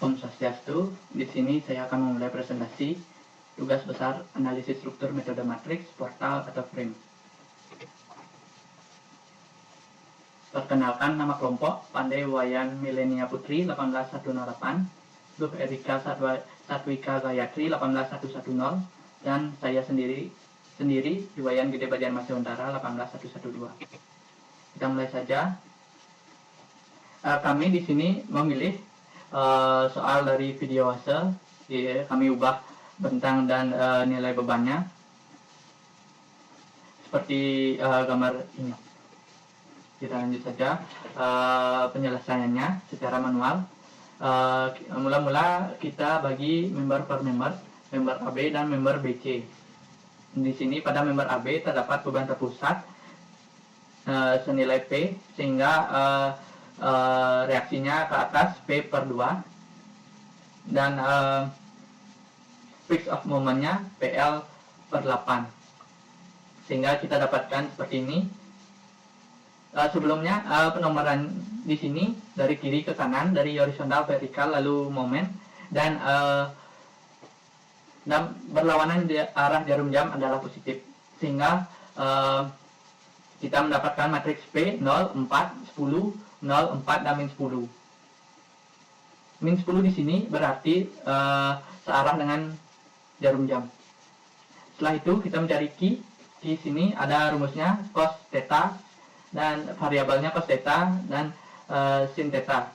Om Swastiastu. Di sini saya akan memulai presentasi tugas besar analisis struktur metode matriks, portal, atau frame. Perkenalkan, nama kelompok Pandai Wayan Milenia Putri 18108, Grup Erika Satwika Gayatri 18110, dan saya sendiri Wayan Gede Badian Masih Untara 18112. Kita mulai saja. Kami di sini memilih soal dari video hasil. Kami ubah bentang dan nilai bebannya seperti gambar ini. Kita lanjut saja penyelesaiannya secara manual. Mula-mula kita bagi member per member AB dan member BC. Di sini pada member AB terdapat beban terpusat senilai P, sehingga reaksinya ke atas P per 2, dan fix of momentnya PL per 8, sehingga kita dapatkan seperti ini. Sebelumnya penomoran di sini dari kiri ke kanan, dari horizontal vertikal lalu momen, dan berlawanan di arah jarum jam adalah positif, sehingga kita mendapatkan matriks P 0, 4, 10, 0, 4, dan min 10. Min 10 di sini berarti searah dengan jarum jam. Setelah itu kita mencari Q. Di sini ada rumusnya cos theta, dan variabelnya cos theta dan sin theta.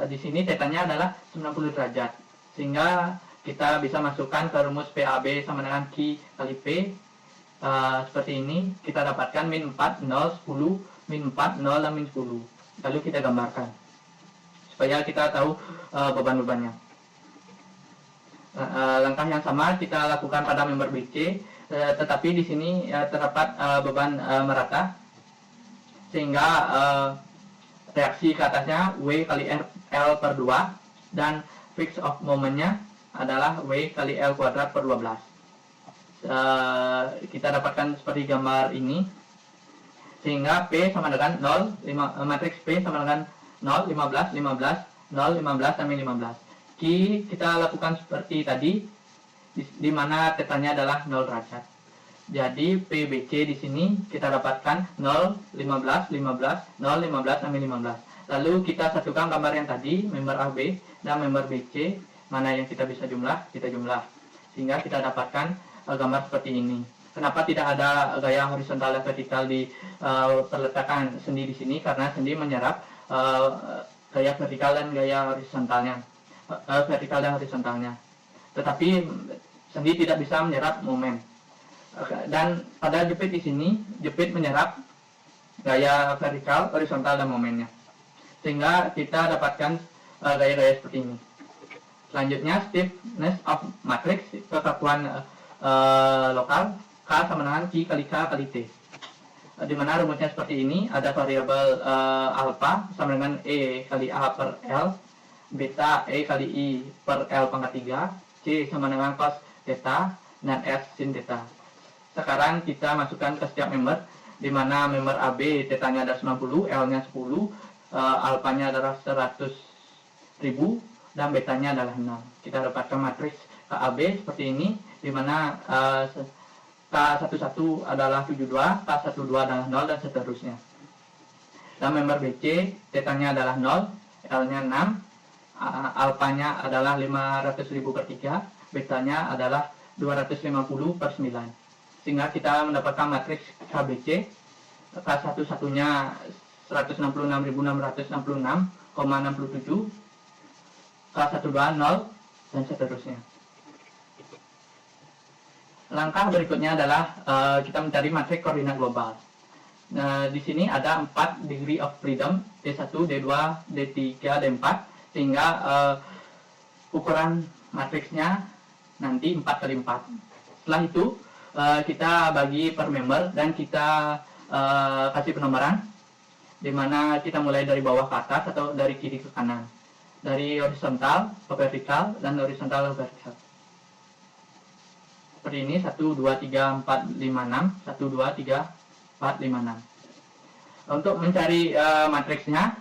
Di sini tetanya adalah 90 derajat, sehingga kita bisa masukkan ke rumus PAB sama dengan Q kali P. Seperti ini, kita dapatkan min 4, 0, 10, min 4, 0, dan min 10. Lalu kita gambarkan supaya kita tahu beban-bebannya. Langkah yang sama kita lakukan pada member BC, tetapi di sini terdapat beban merata, sehingga reaksi ke atasnya W kali L per 2, dan fix of momentnya adalah W kali L kuadrat per 12. Kita dapatkan seperti gambar ini, sehingga P sama dengan 0, matriks P sama dengan 0, 15, 15, 0, 15, dan min 15. Q kita lakukan seperti tadi, di mana tetanya adalah 0 derajat. Jadi PBC di sini kita dapatkan 0, 15, 15, 0, 15, dan min 15. Lalu kita satukan gambar yang tadi, member AB dan member BC, mana yang kita bisa jumlah, kita jumlah, sehingga kita dapatkan gambar seperti ini. Kenapa tidak ada gaya horizontal dan vertikal di perletakan sendi di sini? Karena sendi menyerap gaya vertikal dan gaya horizontalnya, vertikal dan horizontalnya. Tetapi sendi tidak bisa menyerap momen. Dan pada jepit di sini, jepit menyerap gaya vertikal, horizontal, dan momennya, sehingga kita dapatkan gaya-gaya seperti ini. Selanjutnya, stiffness of matrix, kekakuan lokal, K sama dengan Q kali K kali T. Di mana rumusnya seperti ini, ada variabel alpha sama dengan E kali A per L, beta E kali I per L pangkat 3, C sama dengan cos theta, dan S sin theta. Sekarang kita masukkan ke setiap member, di mana member AB tetanya ada 90, L-nya 10, alpanya adalah 100.000, dan betanya adalah 6. Kita dapatkan matriks KAB seperti ini, di mana K11 adalah 72, K12 adalah 0, dan seterusnya. Dan member BC, tetanya adalah 0, L-nya 6, alpanya adalah 500.000 per 3, betanya adalah 250 per 9. Sehingga kita mendapatkan matriks KBC, K11-nya 166.666,67, K12 0, dan seterusnya. Langkah berikutnya adalah kita mencari matriks koordinat global. Di sini ada 4 degree of freedom, D1, D2, D3, D4, sehingga ukuran matriksnya nanti 4 kali 4. Setelah itu kita bagi per member, dan kita kasih penomoran, di mana kita mulai dari bawah ke atas atau dari kiri ke kanan, dari horizontal ke vertikal dan horizontal ke vertikal. Seperti ini, 1, 2, 3, 4, 5, 6, 1, 2, 3, 4, 5, 6. Untuk mencari matriksnya,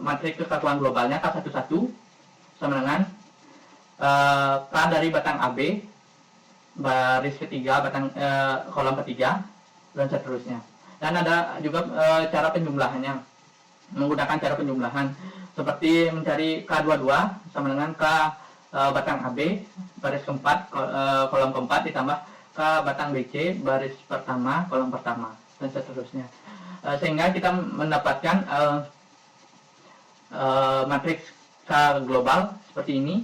matriks kekakuan globalnya K11, sama dengan K dari batang AB baris ketiga kolom ketiga dan seterusnya. Dan ada juga cara penjumlahannya, menggunakan cara penjumlahan seperti mencari K22 sama dengan K batang AB baris keempat kolom keempat ditambah K batang BC baris pertama kolom pertama dan seterusnya, sehingga kita mendapatkan matriks K global seperti ini.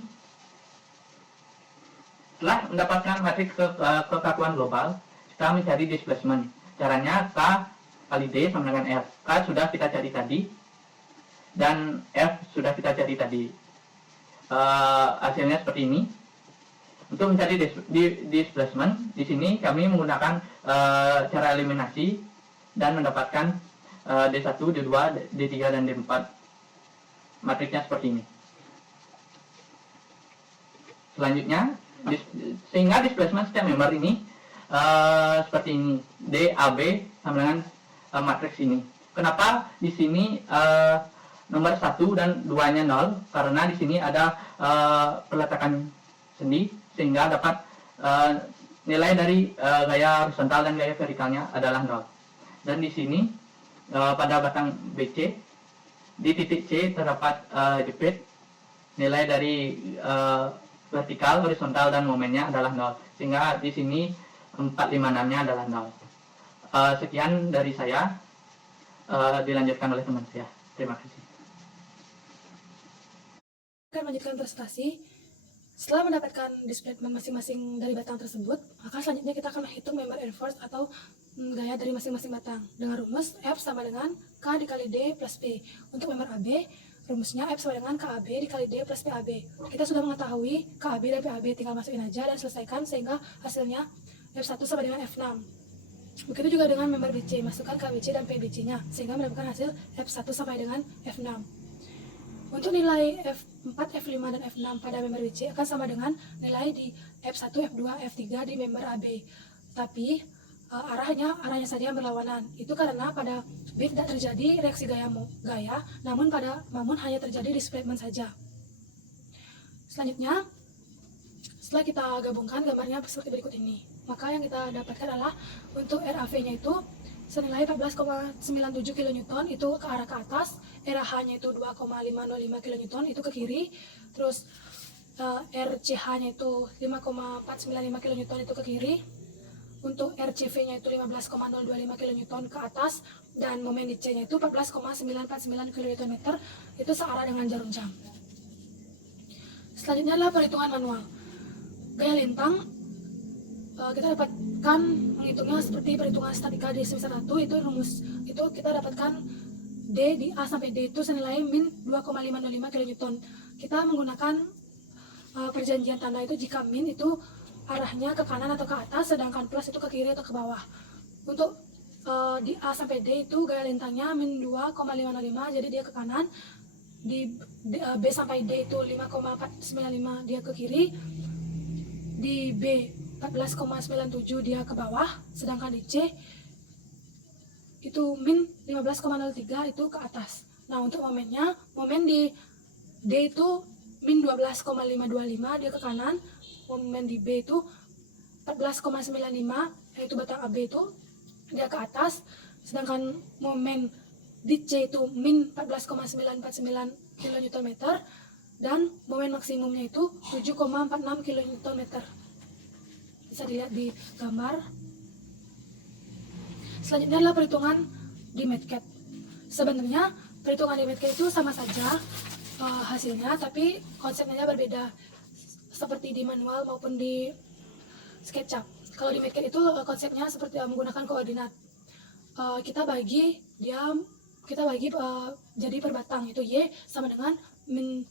Setelah mendapatkan matriks kekakuan global, kita mencari displacement. Caranya K kali D sama dengan F. K sudah kita cari tadi dan F sudah kita cari tadi. Hasilnya seperti ini. Untuk mencari displacement, di sini kami menggunakan cara eliminasi dan mendapatkan D1, D2, D3, dan D4. Matriksnya seperti ini. Selanjutnya, sehingga displacement setiap member ini seperti ini, DAB sama dengan matriks ini. Kenapa di sini nomor 1 dan 2-nya 0? Karena di sini ada peletakan sendi, sehingga dapat nilai dari gaya horizontal dan gaya vertikalnya adalah 0. Dan di sini pada batang BC di titik C terdapat jepit, nilai dari vertikal, horizontal, dan momennya adalah 0, sehingga di sini 456-nya adalah 0. Sekian dari saya, dilanjutkan oleh teman saya. Terima kasih. Akan melanjutkan presentasi. Setelah mendapatkan displacement masing-masing dari batang tersebut, maka selanjutnya kita akan menghitung member force atau gaya dari masing-masing batang dengan rumus F sama dengan K dikali D plus P. Untuk member AB, rumusnya F sama dengan KAB dikali D plus PAB. Kita sudah mengetahui KAB dan PAB, tinggal masukin aja dan selesaikan, sehingga hasilnya F1 sama dengan F6. Begitu juga dengan member BC, masukkan KBC dan PBC-nya, sehingga mendapatkan hasil F1 sampai dengan F6. Untuk nilai F4, F5, dan F6 pada member BC akan sama dengan nilai di F1, F2, F3 di member AB. Tapi arahnya saja yang berlawanan. Itu karena pada B tidak terjadi reaksi gaya, namun hanya terjadi displacement saja. Selanjutnya, setelah kita gabungkan gambarnya seperti berikut ini, maka yang kita dapatkan adalah untuk RAV-nya itu senilai 14,97 kN itu ke arah ke atas, RAH-nya itu 2,505 kN itu ke kiri, terus RCH-nya itu 5,495 kN itu ke kiri, untuk RCV-nya itu 15,025 kN ke atas, dan momen di C-nya itu 14,949 kN itu searah dengan jarum jam. Selanjutnya adalah perhitungan manual. Gaya lintang kita dapatkan menghitungnya seperti perhitungan statika di semester 1. Itu rumus itu kita dapatkan D di A sampai D itu senilai min 2,505 kN. Kita menggunakan perjanjian tanda itu jika min itu arahnya ke kanan atau ke atas, sedangkan plus itu ke kiri atau ke bawah. Untuk di A sampai D itu gaya lintangnya min 2,505, jadi dia ke kanan. Di B sampai D itu 5,495, dia ke kiri. Di B 14,97 dia ke bawah, sedangkan di C itu min 15,03 itu ke atas. Nah, untuk momennya, momen di D itu min 12,525 dia ke kanan, momen di B itu 14,95 yaitu batang AB itu dia ke atas, sedangkan momen di C itu min 14,949 kN, dan momen maksimumnya itu 7,46 kN. Bisa dilihat di gambar. Selanjutnya adalah perhitungan di MATCAD. Sebenarnya perhitungan di MATCAD itu sama saja hasilnya, tapi konsepnya berbeda seperti di manual maupun di SketchUp. Kalau di MATCAD itu konsepnya seperti menggunakan koordinat. Kita bagi jadi per batang, itu Y sama dengan min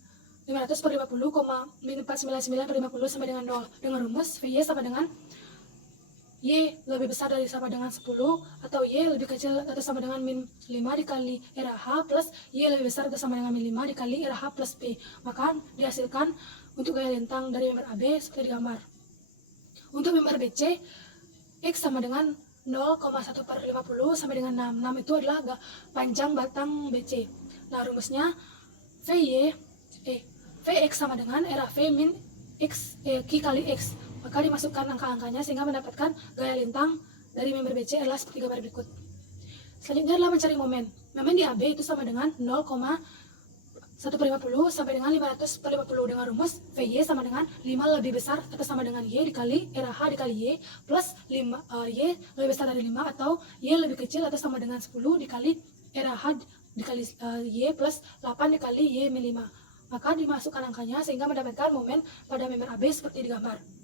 500 per 50, min 499 per 50 sama dengan 0, dengan rumus VY sama dengan Y lebih besar dari sama dengan 10, atau Y lebih kecil atau sama dengan min 5 dikali RAH plus Y lebih besar atau sama dengan min 5 dikali RAH plus P. Maka dihasilkan untuk gaya lintang dari member AB seperti digambar. Untuk member BC, X sama dengan 0,1 per 50 sama dengan 6. 6 itu adalah panjang batang BC. Nah, rumusnya VY Vx sama dengan RAV min X, Q kali X. Maka dimasukkan angka-angkanya sehingga mendapatkan gaya lintang dari member BC adalah seperti gambar berikut. Selanjutnya adalah mencari momen. Momen di AB itu sama dengan 0,1/50 sampai dengan 500/50 dengan rumus VY sama dengan 5 lebih besar atau sama dengan Y dikali RAH dikali Y plus Y lebih besar dari 5 atau Y lebih kecil atau sama dengan 10 dikali RAH dikali Y plus 8 dikali Y min 5. Maka dimasukkan angkanya sehingga mendapatkan momen pada member AB seperti di gambar.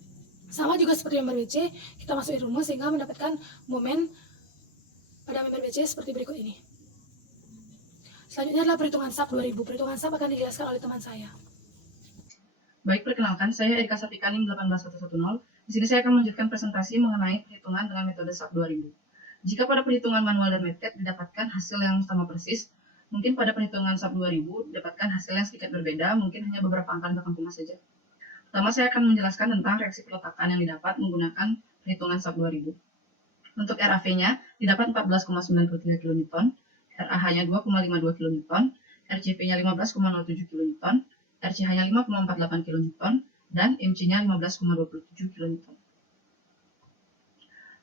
Sama juga seperti member BC, kita masukin rumus sehingga mendapatkan momen pada member BC seperti berikut ini. Selanjutnya adalah perhitungan SAP 2000. Perhitungan SAP akan dijelaskan oleh teman saya. Baik, perkenalkan, saya Erika Satika NIM 18110. Di sini saya akan melanjutkan presentasi mengenai perhitungan dengan metode SAP 2000. Jika pada perhitungan manual dan MATLAB didapatkan hasil yang sama persis, mungkin pada perhitungan SAP 2000 didapatkan hasil yang sedikit berbeda, mungkin hanya beberapa angka belakang koma saja. Pertama, saya akan menjelaskan tentang reaksi peletakan yang didapat menggunakan perhitungan SAP 2000. Untuk RAV-nya didapat 14,93 kN, RAH-nya 2,52 kN, RCP-nya 15,07 kN, RCH-nya 5,48 kN, dan MC-nya 15,27 kN.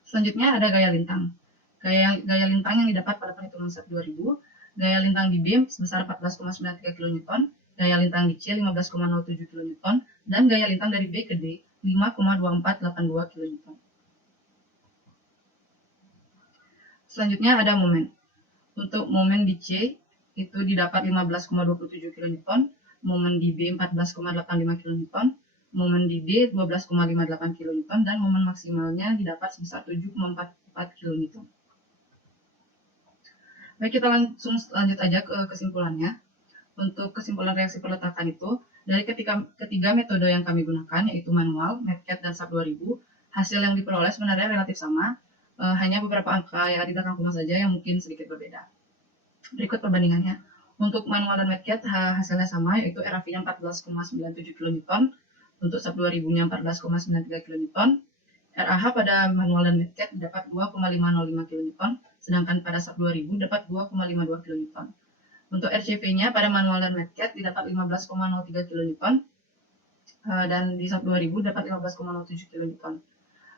Selanjutnya ada gaya lintang. Gaya lintang yang didapat pada perhitungan SAP 2000, gaya lintang di B sebesar 14,93 kN, gaya lintang di C 15,07 kN, dan gaya lintang dari B ke D 5,2482 kN. Selanjutnya ada momen. Untuk momen di C itu didapat 15,27 kN, momen di B 14,85 kN, momen di D 12,58 kN, dan momen maksimalnya didapat sebesar 7,44 kN. Baik, kita langsung lanjut aja ke kesimpulannya. Untuk kesimpulan reaksi peletakan itu, dari ketiga metode yang kami gunakan, yaitu manual, MATLAB, dan SAP 2000, hasil yang diperoleh sebenarnya relatif sama, hanya beberapa angka yang ada di belakang koma saja yang mungkin sedikit berbeda. Berikut perbandingannya. Untuk manual dan MATLAB hasilnya sama, yaitu RAV-nya 14,97 kN, untuk SAP 2000-nya 14,93 kN, RAH pada manual dan MATLAB dapat 2,505 kN, sedangkan pada SAP 2000 dapat 2,52 kN. Untuk RCP-nya pada manual dan MATLAB didapat 15,03 kN, dan di SAP 2000 dapat 15,07 kN.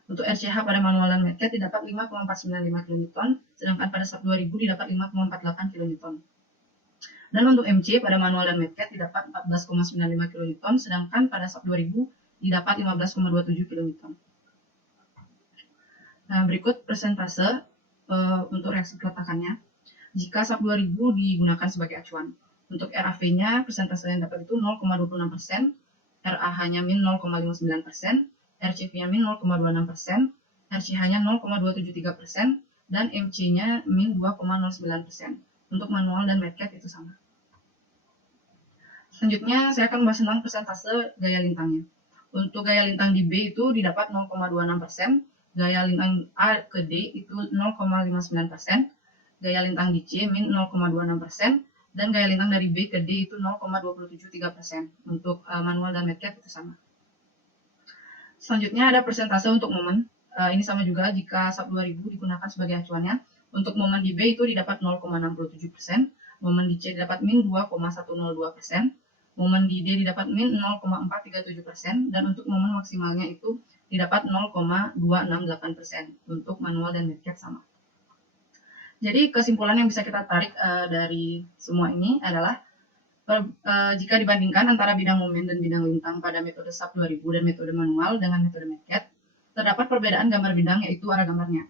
Untuk RCH pada manual dan MATLAB didapat 5,495 kN, sedangkan pada SAP 2000 didapat 5,48 kN. Dan untuk MC pada manual dan MATLAB didapat 14,95 kN, sedangkan pada SAP 2000 didapat 15,27 kN. Nah, berikut persentase untuk reaksi peletakannya. Jika SAP 2000 digunakan sebagai acuan. Untuk RAV-nya persentase yang dapat itu 0,26%, RAH-nya min 0,59%, RCP-nya min 0,26%, RCH-nya 0,273%, dan MC-nya min 2,09%. Untuk manual dan MATLAB itu sama. Selanjutnya, saya akan membahas tentang persentase gaya lintangnya. Untuk gaya lintang di B itu didapat 0,26%, gaya lintang A ke D itu 0,59%, gaya lintang di C min 0,26%, dan gaya lintang dari B ke D itu 0,273%. Untuk manual dan MATLAB itu sama. Selanjutnya ada persentase untuk momen. Ini sama juga jika SAP 2000 digunakan sebagai acuannya. Untuk momen di B itu didapat 0,67%, momen di C didapat min 2,102%, momen di D didapat min 0,437%, dan untuk momen maksimalnya itu didapat 0,268%. Untuk manual dan MATLAB sama. Jadi kesimpulan yang bisa kita tarik dari semua ini adalah jika dibandingkan antara bidang momen dan bidang lintang pada metode SAP 2000 dan metode manual dengan metode MATLAB, terdapat perbedaan gambar bidang yaitu arah gambarnya.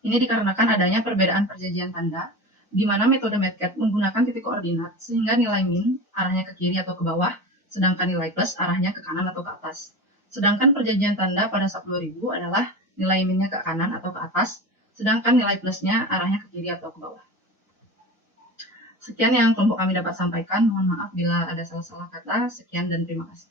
Ini dikarenakan adanya perbedaan perjanjian tanda, di mana metode MATLAB menggunakan titik koordinat sehingga nilai min arahnya ke kiri atau ke bawah, sedangkan nilai plus arahnya ke kanan atau ke atas. Sedangkan perjanjian tanda pada SAP 2000 adalah nilai minnya ke kanan atau ke atas, sedangkan nilai plusnya arahnya ke kiri atau ke bawah. Sekian yang kelompok kami dapat sampaikan. Mohon maaf bila ada salah-salah kata. Sekian dan terima kasih.